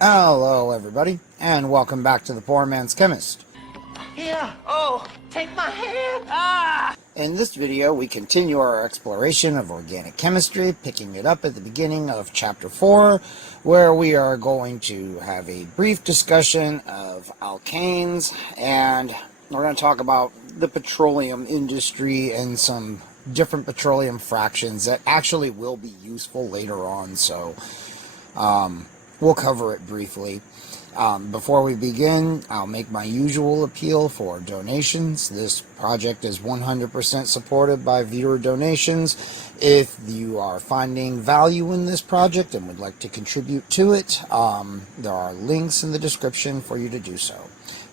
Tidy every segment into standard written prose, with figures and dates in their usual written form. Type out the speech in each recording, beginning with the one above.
Hello everybody, and welcome back to the Poor Man's Chemist. Here, oh, take my hand. Ah! In this video, we continue our exploration of organic chemistry, picking it up at the beginning of Chapter 4, where we are going to have a brief discussion of alkanes, and we're going to talk about the petroleum industry and some different petroleum fractions that actually will be useful later on, so we'll cover it briefly. Before we begin, I'll make my usual appeal for donations. This project is 100% supported by viewer donations. If you are finding value in this project and would like to contribute to it, there are links in the description for you to do so.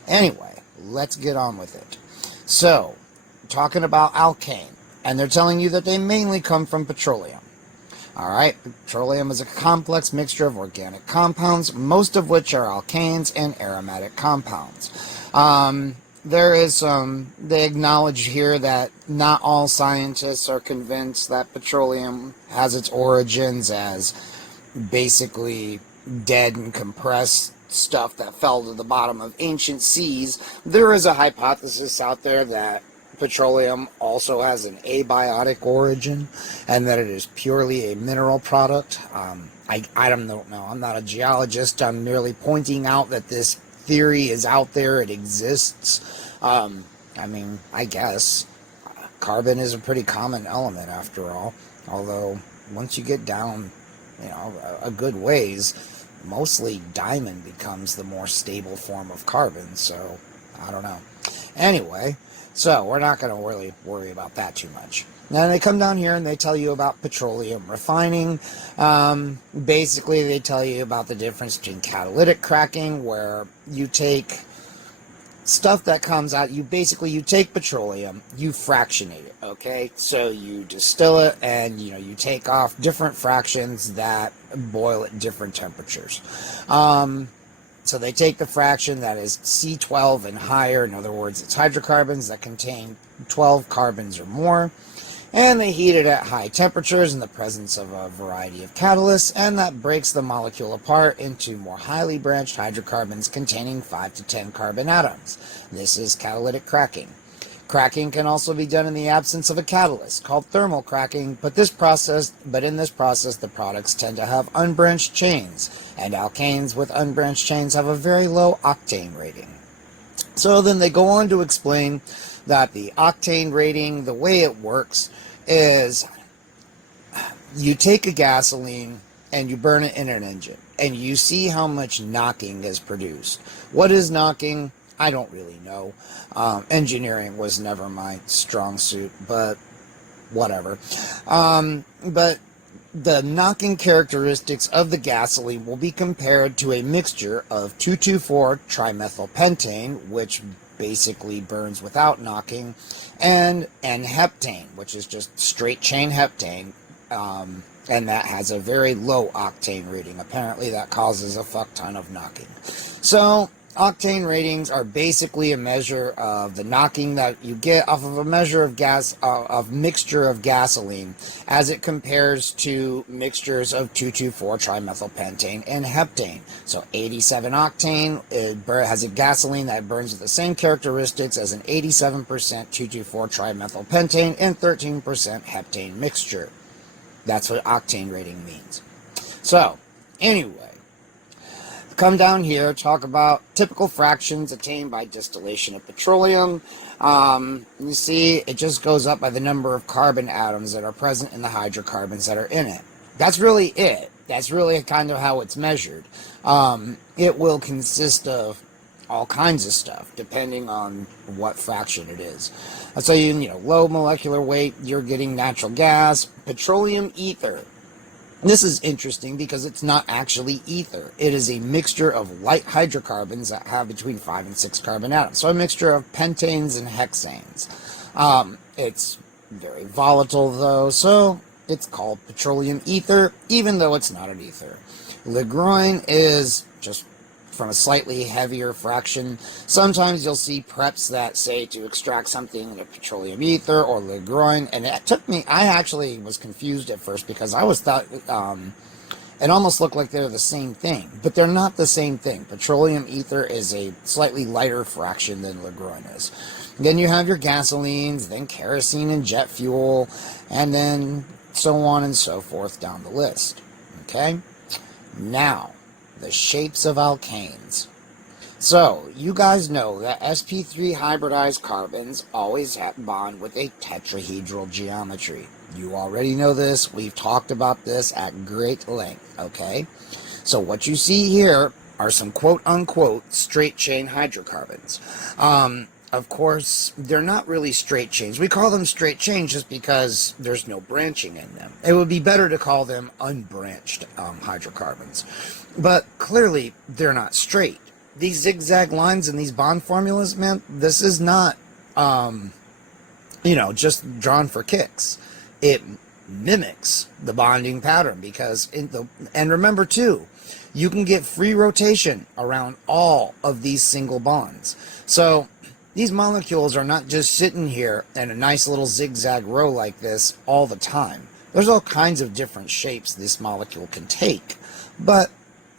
Anyway, let's get on with it. So, talking about alkane, and they're telling you that they mainly come from petroleum. Alright, petroleum is a complex mixture of organic compounds, most of which are alkanes and aromatic compounds. They acknowledge here that not all scientists are convinced that petroleum has its origins as basically dead and compressed stuff that fell to the bottom of ancient seas. There is a hypothesis out there that petroleum also has an abiotic origin and that it is purely a mineral product. I don't know. I'm not a geologist. I'm merely pointing out that this theory is out there. It exists. I mean, I guess carbon is a pretty common element after all. Although once you get down, a good ways, mostly diamond becomes the more stable form of carbon. So I don't know. Anyway. So, we're not going to really worry about that too much. Now, they come down here and they tell you about petroleum refining. Basically, they tell you about the difference between catalytic cracking, where you take stuff that comes out, you take petroleum, you fractionate it, okay? So, you distill it and, you take off different fractions that boil at different temperatures. So they take the fraction that is C12 and higher, in other words, it's hydrocarbons that contain 12 carbons or more, and they heat it at high temperatures in the presence of a variety of catalysts, and that breaks the molecule apart into more highly branched hydrocarbons containing 5 to 10 carbon atoms. This is catalytic cracking. Cracking can also be done in the absence of a catalyst, called thermal cracking, but in this process, the products tend to have unbranched chains, and alkanes with unbranched chains have a very low octane rating. So then they go on to explain that the octane rating, the way it works, is you take a gasoline and you burn it in an engine, and you see how much knocking is produced. What is knocking? I don't really know. Engineering was never my strong suit, but whatever. But the knocking characteristics of the gasoline will be compared to a mixture of 2,2,4-trimethylpentane, which basically burns without knocking, and heptane, which is just straight chain heptane, and that has a very low octane rating. Apparently that causes a fuck ton of knocking. So octane ratings are basically a measure of the knocking that you get off of a measure of mixture of gasoline as it compares to mixtures of 2,2,4-trimethylpentane and heptane. So 87 octane has a gasoline that burns with the same characteristics as an 87% 2,2,4-trimethylpentane and 13% heptane mixture. That's what octane rating means. So, anyway, come down here, talk about typical fractions attained by distillation of petroleum. You see, it just goes up by the number of carbon atoms that are present in the hydrocarbons that are in it. That's really it. That's really kind of how it's measured. It will consist of all kinds of stuff, depending on what fraction it is. So, low molecular weight, you're getting natural gas, petroleum ether. This is interesting because it's not actually ether. It is a mixture of light hydrocarbons that have between 5 and 6 carbon atoms. So a mixture of pentanes and hexanes. It's very volatile though, so it's called petroleum ether, even though it's not an ether. Ligroin is just from a slightly heavier fraction. Sometimes you'll see preps that say to extract something in a petroleum ether or ligroin, and it took me, I actually was confused at first because I was thought and almost look like they're the same thing, but they're not the same thing. Petroleum ether is a slightly lighter fraction than Lagrange is. Then you have your gasolines, then kerosene and jet fuel, and then so on and so forth down the list. Okay? Now, the shapes of alkanes. So, you guys know that sp3 hybridized carbons always bond with a tetrahedral geometry. You already know this. We've talked about this at great length, okay? So what you see here are some quote-unquote straight-chain hydrocarbons. Of course, they're not really straight chains. We call them straight chains just because there's no branching in them. It would be better to call them unbranched hydrocarbons. But clearly, they're not straight. These zigzag lines and these bond formulas, man, this is not, just drawn for kicks. It mimics the bonding pattern because, and remember too, you can get free rotation around all of these single bonds. So, these molecules are not just sitting here in a nice little zigzag row like this all the time. There's all kinds of different shapes this molecule can take. But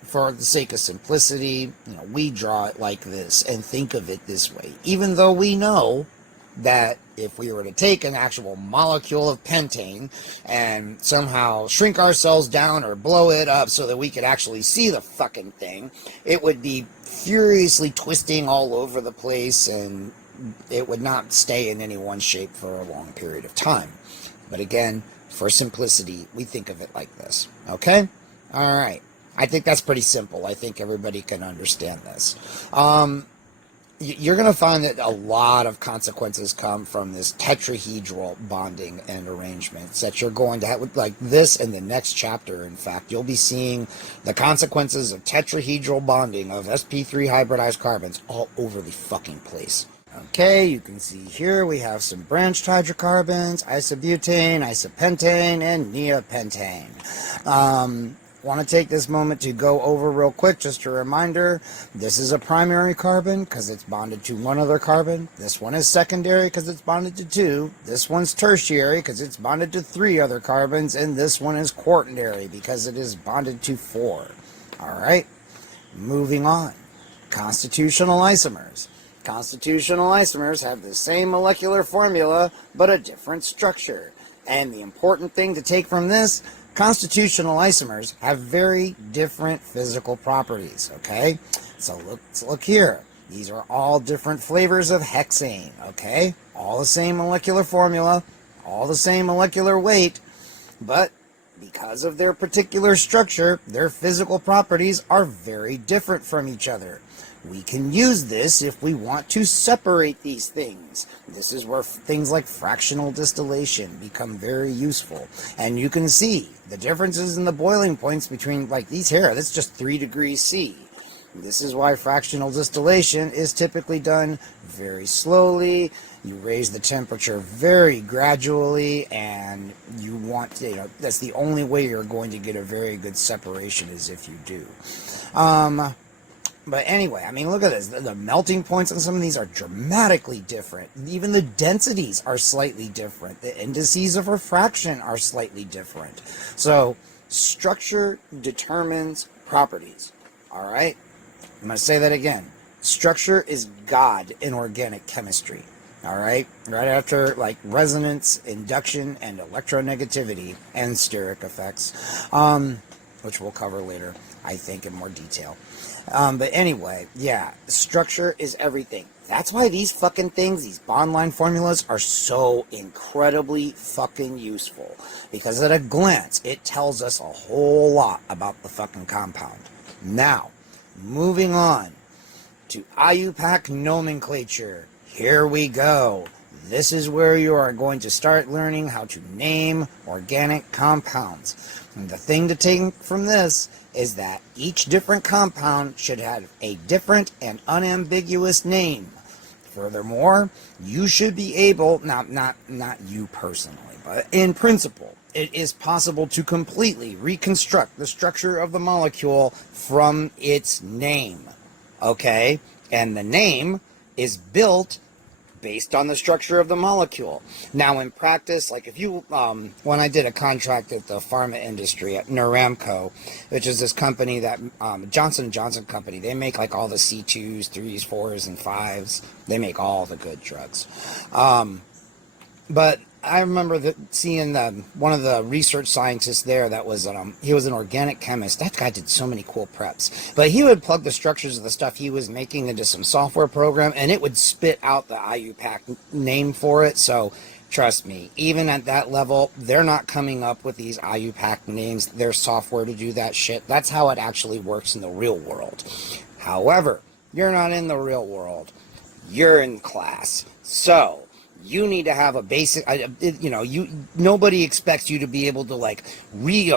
for the sake of simplicity, we draw it like this and think of it this way. Even though we know that if we were to take an actual molecule of pentane and somehow shrink ourselves down or blow it up so that we could actually see the fucking thing, it would be furiously twisting all over the place and it would not stay in any one shape for a long period of time. But again, for simplicity, we think of it like this. Okay? All right. I think that's pretty simple. I think everybody can understand this. You're going to find that a lot of consequences come from this tetrahedral bonding and arrangements that you're going to have, like this in the next chapter. In fact, you'll be seeing the consequences of tetrahedral bonding of sp3 hybridized carbons all over the fucking place. Okay, you can see here we have some branched hydrocarbons, isobutane, isopentane, and neopentane. Want to take this moment to go over real quick, just a reminder, this is a primary carbon because it's bonded to one other carbon. This one is secondary because it's bonded to 2. This one's tertiary because it's bonded to 3 other carbons. And this one is quaternary because it is bonded to 4. Alright, moving on. Constitutional isomers. Constitutional isomers have the same molecular formula, but a different structure. And the important thing to take from this, constitutional isomers have very different physical properties, okay? So let's look here. These are all different flavors of hexane, okay? All the same molecular formula, all the same molecular weight, but because of their particular structure, their physical properties are very different from each other. We can use this if we want to separate these things. This is where things like fractional distillation become very useful. And you can see the differences in the boiling points between, like these here, that's just 3 degrees C. This is why fractional distillation is typically done very slowly. You raise the temperature very gradually, and you want to, that's the only way you're going to get a very good separation is if you do. But anyway, I mean, look at this. The melting points on some of these are dramatically different. Even the densities are slightly different. The indices of refraction are slightly different. So, structure determines properties. All right? I'm going to say that again. Structure is God in organic chemistry. All right? Right after, like, resonance, induction, and electronegativity, and steric effects, which we'll cover later, I think, in more detail. But anyway, yeah, structure is everything. That's why these fucking things, these bond line formulas, are so incredibly fucking useful. Because at a glance, it tells us a whole lot about the fucking compound. Now, moving on to IUPAC nomenclature. Here we go. This is where you are going to start learning how to name organic compounds. And the thing to take from this is that each different compound should have a different and unambiguous name. Furthermore, you should be able, not you personally, but in principle, it is possible to completely reconstruct the structure of the molecule from its name. Okay? And the name is built based on the structure of the molecule. Now, in practice, like if you, when I did a contract at the pharma industry at Noramco, which is this company that, Johnson & Johnson company, they make like all the C2s, 3s, 4s, and 5s. They make all the good drugs. But I remember seeing one of the research scientists there that was, he was an organic chemist. That guy did so many cool preps. But he would plug the structures of the stuff he was making into some software program, and it would spit out the IUPAC name for it. So trust me, even at that level, they're not coming up with these IUPAC names. There's software to do that shit. That's how it actually works in the real world. However, you're not in the real world. You're in class. So you need to have a basic, nobody expects you to be able to like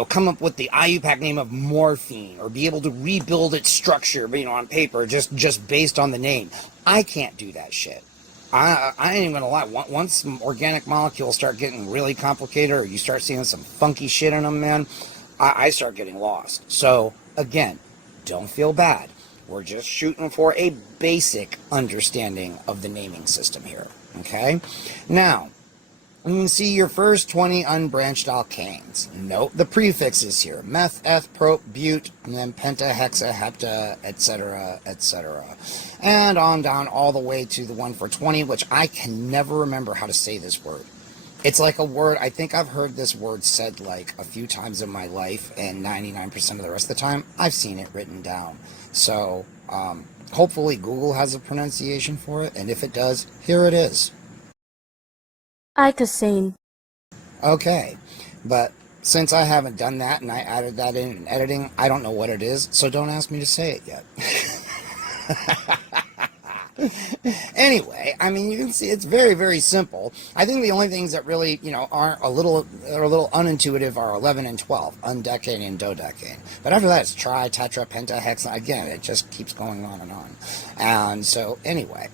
come up with the IUPAC name of morphine or be able to rebuild its structure, on paper, just based on the name. I can't do that shit. I ain't even gonna lie. Once some organic molecules start getting really complicated, or you start seeing some funky shit in them, man, I start getting lost. So again, don't feel bad. We're just shooting for a basic understanding of the naming system here. Okay? Now, you can see your first 20 unbranched alkanes. Note the prefixes here. Meth, eth, prop, bute, and then penta, hexa, hepta, etc., etc. And on down all the way to the one for 20, which I can never remember how to say this word. It's like a word, I think I've heard this word said like a few times in my life, and 99% of the rest of the time, I've seen it written down. So, hopefully Google has a pronunciation for it, and if it does, here it is. Icosane. Okay, but since I haven't done that and I added that in editing, I don't know what it is, so don't ask me to say it yet. Anyway, I mean, you can see it's very, very simple. I think the only things that really, are a little unintuitive are 11 and 12, undecane and dodecane. But after that, it's tri, tetra, penta, hexa. Again, it just keeps going on and on. And so, anyway,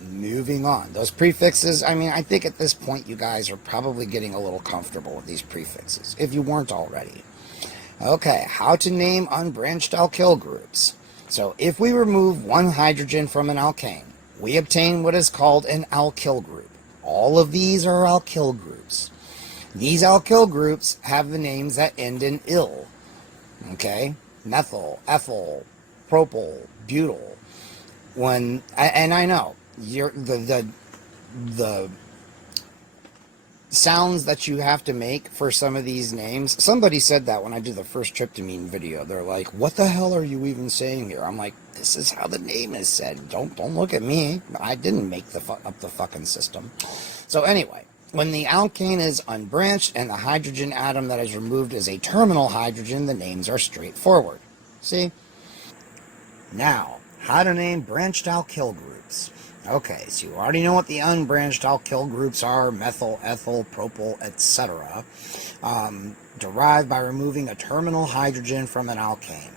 moving on. Those prefixes, I mean, I think at this point you guys are probably getting a little comfortable with these prefixes, if you weren't already. Okay, how to name unbranched alkyl groups. So if we remove one hydrogen from an alkane, we obtain what is called an alkyl group. All of these are alkyl groups. These alkyl groups have the names that end in -il. Okay? Methyl, ethyl, propyl, butyl. And I know the sounds that you have to make for some of these names. Somebody said that when I did the first tryptamine video. They're like, what the hell are you even saying here? I'm like, this is how the name is said. Don't look at me. I didn't make up the fucking system. So anyway, when the alkane is unbranched and the hydrogen atom that is removed is a terminal hydrogen, the names are straightforward. See? Now, how to name branched alkyl groups. Okay, so you already know what the unbranched alkyl groups are: methyl, ethyl, propyl, etc. Derived by removing a terminal hydrogen from an alkane.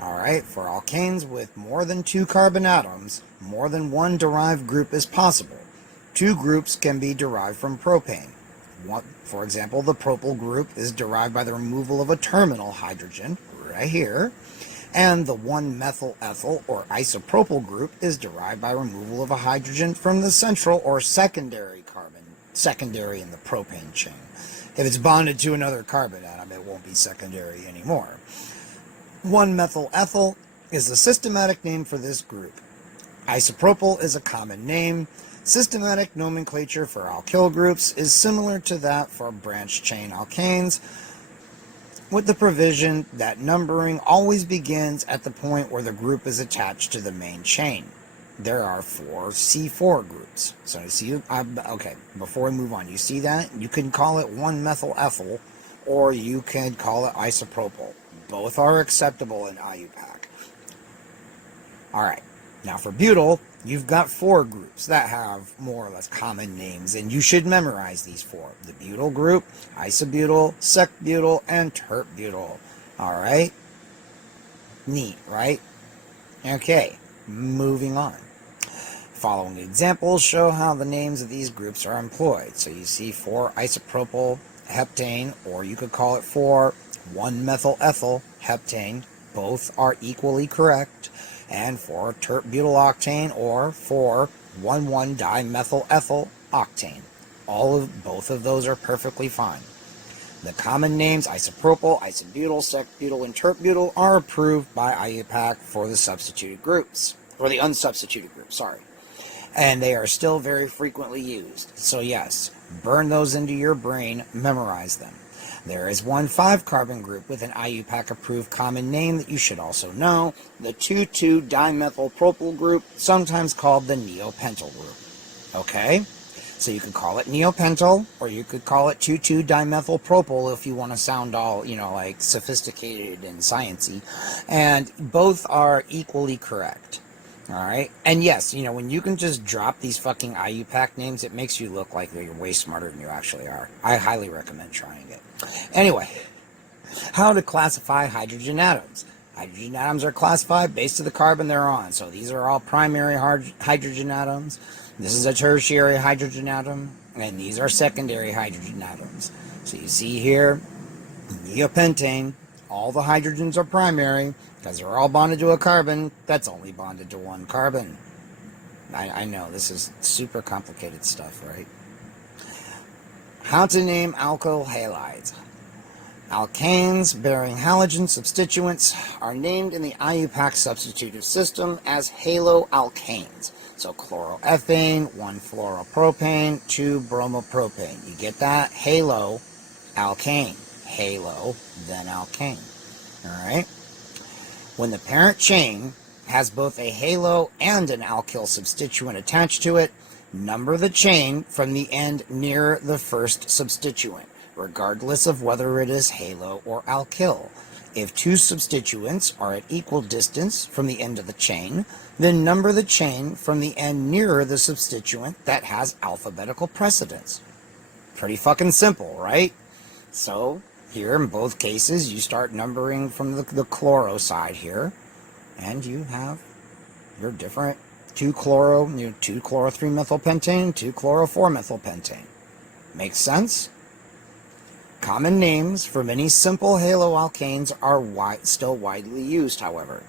Alright, for alkanes with more than 2 carbon atoms, more than one derived group is possible. 2 groups can be derived from propane. For example, the propyl group is derived by the removal of a terminal hydrogen, right here. And the 1-methyl ethyl or isopropyl group is derived by removal of a hydrogen from the central or secondary carbon, secondary in the propane chain. If it's bonded to another carbon atom, it won't be secondary anymore. 1-methyl ethyl is the systematic name for this group. Isopropyl is a common name. Systematic nomenclature for alkyl groups is similar to that for branched chain alkanes, with the provision that numbering always begins at the point where the group is attached to the main chain. There are 4 C4 groups. So you see, okay, before we move on, you see that? You can call it 1-methyl ethyl, or you can call it isopropyl. Both are acceptable in IUPAC. Alright, now for butyl, you've got 4 groups that have more or less common names, and you should memorize these 4. The butyl group, isobutyl, sec-butyl, and tert-butyl. Alright? Neat, right? Okay, moving on. Following examples show how the names of these groups are employed. So you see 4-isopropyl heptane, or you could call it 4-1-methyl ethyl heptane. Both are equally correct. And 4-tert-butyl octane, or 1,1-dimethyl-ethyl octane. Both of those are perfectly fine. The common names isopropyl, isobutyl, sec-butyl, and tert-butyl are approved by IUPAC for the substituted groups, or the unsubstituted groups, sorry. And they are still very frequently used. So yes, burn those into your brain, memorize them. There is one 5-carbon group with an IUPAC approved common name that you should also know, the 2,2-dimethylpropyl group, sometimes called the neopentyl group. Okay? So you could call it neopentyl, or you could call it 2,2-dimethylpropyl if you want to sound all, like sophisticated and sciencey. And both are equally correct. Alright? And yes, when you can just drop these fucking IUPAC names, it makes you look like you're way smarter than you actually are. I highly recommend trying it. Anyway, how to classify hydrogen atoms. Hydrogen atoms are classified based on the carbon they're on. So these are all primary hydrogen atoms. This is a tertiary hydrogen atom, and these are secondary hydrogen atoms. So you see here, neopentane, all the hydrogens are primary, because they're all bonded to a carbon that's only bonded to one carbon. I know, this is super complicated stuff, right? How to name alkyl halides. Alkanes bearing halogen substituents are named in the IUPAC substitutive system as haloalkanes. So chloroethane, 1-fluoropropane, 2-bromopropane. You get that? Haloalkane. Halo, then alkane. Alright? When the parent chain has both a halo and an alkyl substituent attached to it, number the chain from the end near the first substituent, regardless of whether it is halo or alkyl. If two substituents are at equal distance from the end of the chain, then number the chain from the end nearer the substituent that has alphabetical precedence. Pretty fucking simple, right? So, here in both cases, you start numbering from the chloro side here, and you have your different 2-chloro-3-methylpentane, 2-chloro-4-methylpentane. Makes sense? Common names for many simple haloalkanes are still widely used, however.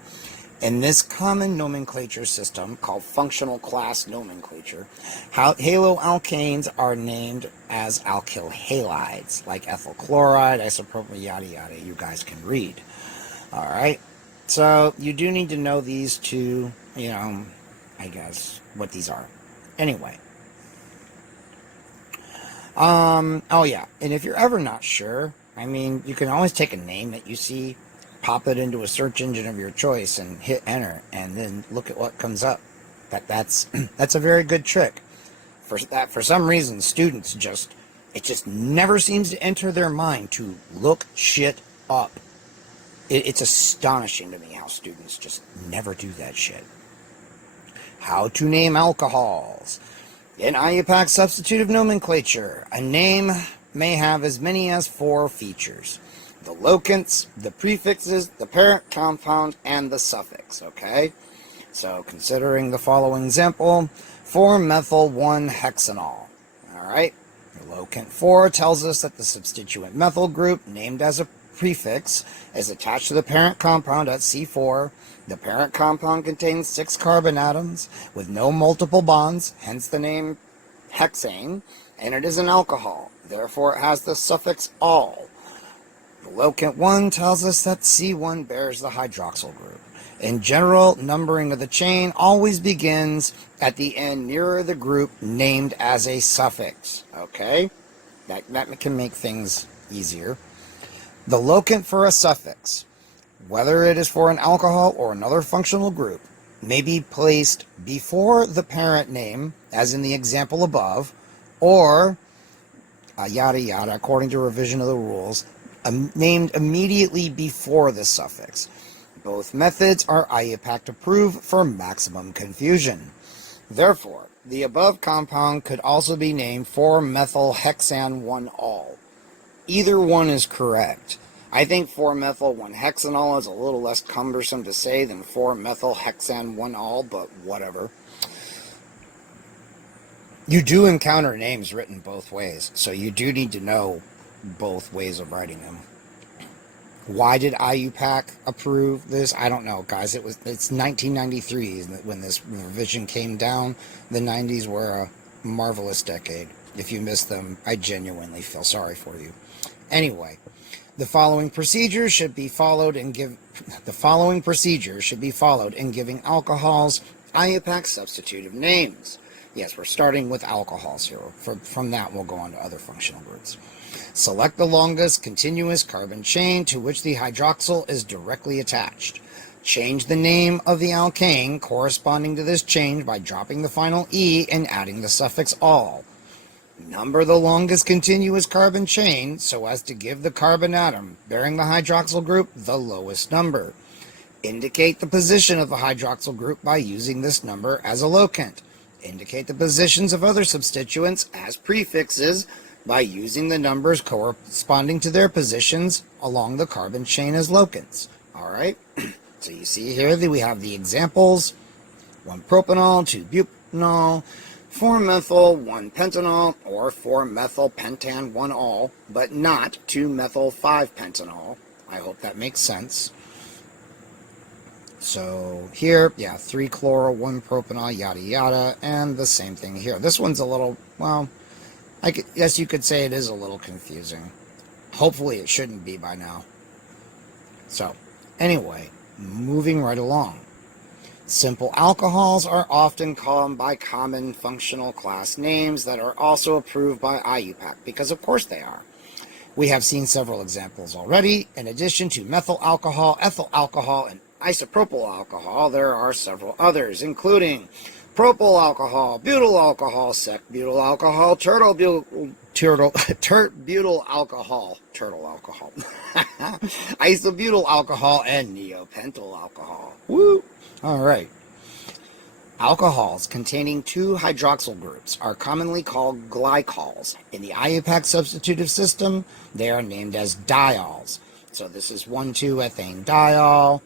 In this common nomenclature system, called functional class nomenclature, haloalkanes are named as alkyl halides, like ethyl chloride, isopropyl, yada yada, you guys can read. Alright, so you do need to know these two, I guess, what these are. Anyway. Oh yeah, and if you're ever not sure, you can always take a name that you see, pop it into a search engine of your choice and hit enter, and then look at what comes up. That's a very good trick. For some reason, students it just never seems to enter their mind to look shit up. It's astonishing to me how students just never do that shit. How to name alcohols. In IUPAC substitutive nomenclature, a name may have as many as 4 features. The locants, the prefixes, the parent compound, and the suffix, okay? So, considering the following example, 4-methyl-1-hexanol, alright? The locant 4 tells us that the substituent methyl group, named as a prefix, is attached to the parent compound at C4. The parent compound contains 6 carbon atoms with no multiple bonds, hence the name hexane, and it is an alcohol. Therefore, it has the suffix -ol. The locant 1 tells us that C1 bears the hydroxyl group. In general, numbering of the chain always begins at the end nearer the group named as a suffix. Okay? That can make things easier. The locant for a suffix, whether it is for an alcohol or another functional group, may be placed before the parent name, as in the example above, or, yada yada, according to revision of the rules, named immediately before the suffix. Both methods are IUPAC approved for maximum confusion. Therefore, the above compound could also be named 4-methyl-hexan-1-ol. Either one is correct. I think 4-methyl-1-hexanol is a little less cumbersome to say than 4-methyl-hexan-1-ol, but whatever. You do encounter names written both ways, so you do need to know both ways of writing them. Why did IUPAC approve this? I don't know, guys. It's 1993 when this revision came down. The 90s were a marvelous decade. If you missed them, I genuinely feel sorry for you. Anyway, the following procedures should be followed in giving alcohols IUPAC substitutive names. Yes, we're starting with alcohols here. From that, we'll go on to other functional groups. Select the longest continuous carbon chain to which the hydroxyl is directly attached. Change the name of the alkane corresponding to this change by dropping the final E and adding the suffix -al. Number the longest continuous carbon chain so as to give the carbon atom bearing the hydroxyl group the lowest number. Indicate the position of the hydroxyl group by using this number as a locant. Indicate the positions of other substituents as prefixes by using the numbers corresponding to their positions along the carbon chain as locants. All right, so you see here that we have the examples: 1-propanol, 2-butanol, 4-methyl, 1-pentanol, or 4-methylpentan, 1-ol, but not 2-methyl-5-pentanol. I hope that makes sense. So here, yeah, 3-chloro, 1-propanol, yada yada, and the same thing here. This one's a little, well, I guess you could say it is a little confusing. Hopefully it shouldn't be by now. So, anyway, moving right along. Simple alcohols are often called by common functional class names that are also approved by IUPAC, because of course they are. We have seen several examples already. In addition to methyl alcohol, ethyl alcohol, and isopropyl alcohol, there are several others, including propyl alcohol, butyl alcohol, sec-butyl alcohol, tert-butyl alcohol, isobutyl alcohol, and neopentyl alcohol. Woo! All right. Alcohols containing 2 hydroxyl groups are commonly called glycols. In the IUPAC substitutive system, they are named as diols. So this is 1,2-ethane diol,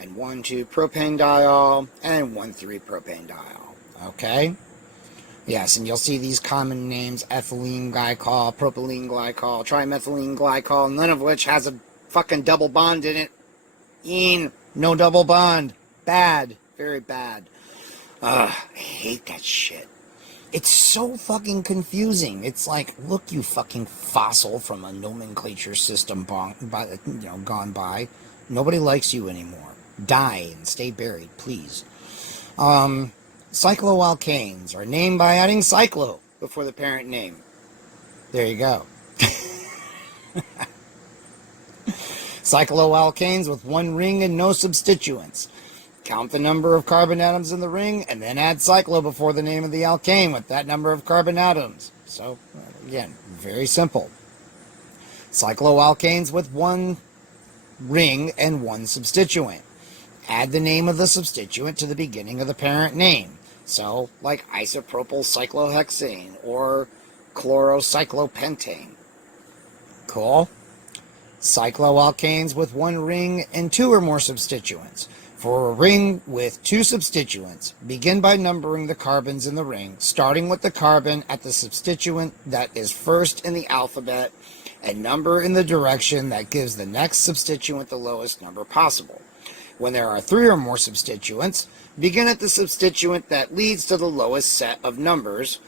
and 1,2-propane diol, and 1,3-propane diol. Okay? Yes, and you'll see these common names: ethylene glycol, propylene glycol, trimethylene glycol, none of which has a fucking double bond in it. No double bond. Bad. Very bad. I hate that shit. It's so fucking confusing. It's like, look, you fucking fossil from a nomenclature system gone by. Nobody likes you anymore. Die and stay buried, please. Cycloalkanes are named by adding cyclo before the parent name. There you go. Cycloalkanes with 1 ring and no substituents. Count the number of carbon atoms in the ring, and then add cyclo before the name of the alkane with that number of carbon atoms. So, again, very simple. Cycloalkanes with 1 ring and 1 substituent. Add the name of the substituent to the beginning of the parent name. So, like isopropyl cyclohexane or chlorocyclopentane. Cool? Cycloalkanes with 1 ring and 2 or more substituents. For a ring with 2 substituents, begin by numbering the carbons in the ring, starting with the carbon at the substituent that is first in the alphabet, and number in the direction that gives the next substituent the lowest number possible. When there are 3 or more substituents, begin at the substituent that leads to the lowest set of numbers,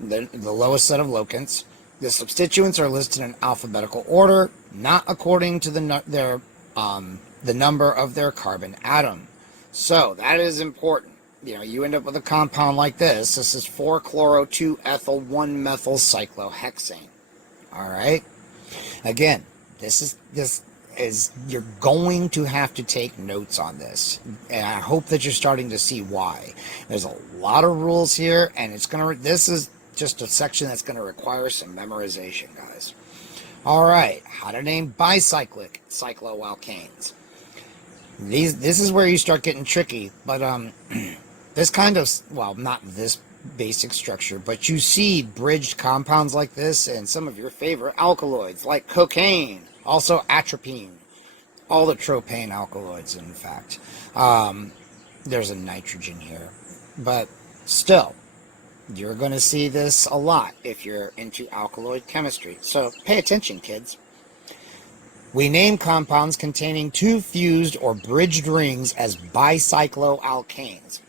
the lowest set of locants. The substituents are listed in alphabetical order, not according to the number of their carbon atom. So that is important. You end up with a compound like this. This is 4-chloro-2-ethyl-1-methyl-cyclohexane. All right. Again, this is you're going to have to take notes on this, and I hope that you're starting to see why. There's a lot of rules here, and this is just a section that's going to require some memorization, guys. All right, how to name bicyclic cycloalkanes. This is where you start getting tricky, but this kind of, well, not this basic structure, but you see bridged compounds like this in some of your favorite alkaloids, like cocaine, also atropine, all the tropane alkaloids, in fact. There's a nitrogen here, but still, you're going to see this a lot if you're into alkaloid chemistry. So pay attention, kids. We name compounds containing two fused or bridged rings as bicycloalkanes.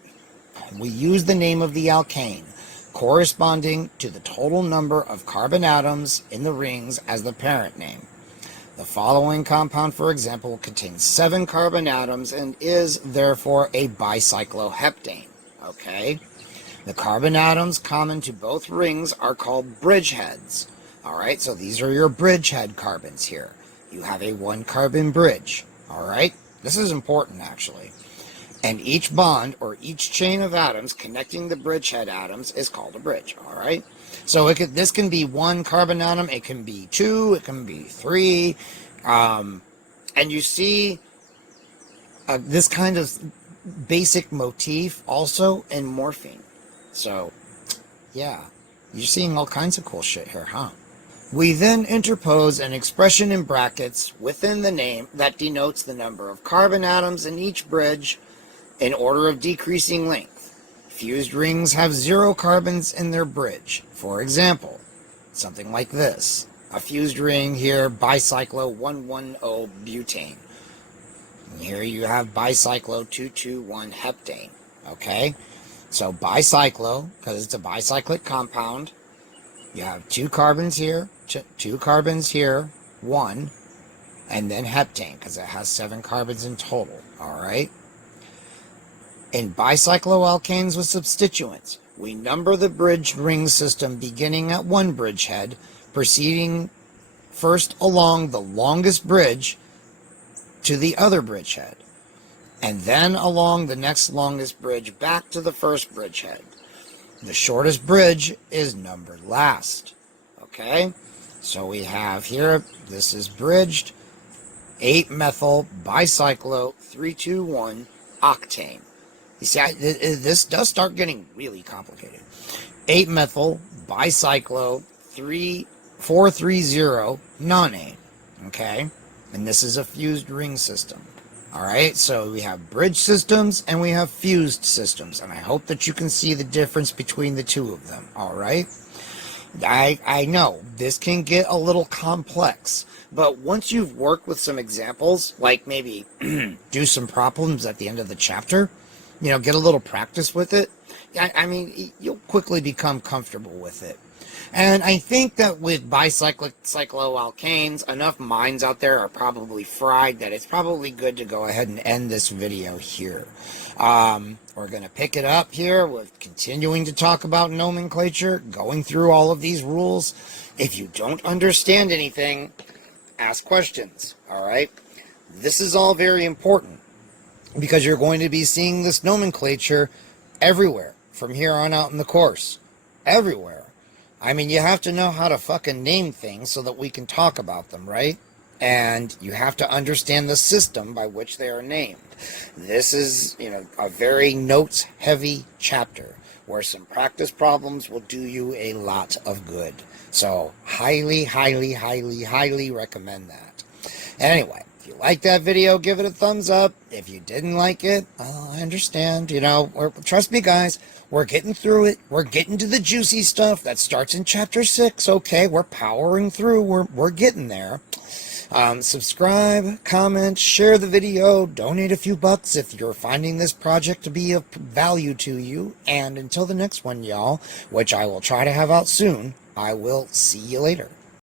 We use the name of the alkane corresponding to the total number of carbon atoms in the rings as the parent name. The following compound, for example, contains 7 carbon atoms and is therefore a bicycloheptane. Okay? The carbon atoms common to both rings are called bridgeheads. Alright, so these are your bridgehead carbons here. You have a 1-carbon bridge. Alright? This is important, actually. And each bond, or each chain of atoms connecting the bridgehead atoms is called a bridge. Alright? So this can be 1 carbon atom, it can be 2, it can be 3. And you see this kind of basic motif also in morphine. So, yeah, you're seeing all kinds of cool shit here, huh? We then interpose an expression in brackets within the name that denotes the number of carbon atoms in each bridge in order of decreasing length. Fused rings have 0 carbons in their bridge. For example, something like this. A fused ring here, bicyclo-1,1,0-butane. And here you have bicyclo-2,2,1-heptane. Okay? So bicyclo, because it's a bicyclic compound, you have 2 carbons here, 2 carbons here, 1, and then heptane, because it has 7 carbons in total. Alright? In bicycloalkanes with substituents, we number the bridge ring system beginning at 1 bridgehead, proceeding first along the longest bridge to the other bridgehead, and then along the next longest bridge back to the first bridgehead. The shortest bridge is numbered last. Okay? So we have here, this is bridged 8-methyl bicyclo 3,2,1-octane. You see, this does start getting really complicated. 8-methyl bicyclo 4,3,0-nonane. Okay? And this is a fused ring system. Alright, so we have bridge systems and we have fused systems. And I hope that you can see the difference between the two of them. Alright? I know, this can get a little complex. But once you've worked with some examples, like maybe do some problems at the end of the chapter, you know, get a little practice with it, I mean, you'll quickly become comfortable with it. And I think that with cycloalkanes, enough minds out there are probably fried that it's probably good to go ahead and end this video here. We're going to pick it up here with continuing to talk about nomenclature, going through all of these rules. If you don't understand anything, ask questions, all right? This is all very important because you're going to be seeing this nomenclature everywhere from here on out in the course. Everywhere. I mean, you have to know how to fucking name things so that we can talk about them, right? And you have to understand the system by which they are named. This is, you know, a very notes-heavy chapter where some practice problems will do you a lot of good. So, highly, highly, highly, highly recommend that. Anyway, if you like that video, give it a thumbs up. If you didn't like it, I understand. You know, trust me, guys. We're getting through it. We're getting to the juicy stuff. That starts in chapter 6. Okay, we're powering through. We're getting there. Subscribe, comment, share the video, donate a few bucks if you're finding this project to be of value to you. And until the next one, y'all, which I will try to have out soon, I will see you later.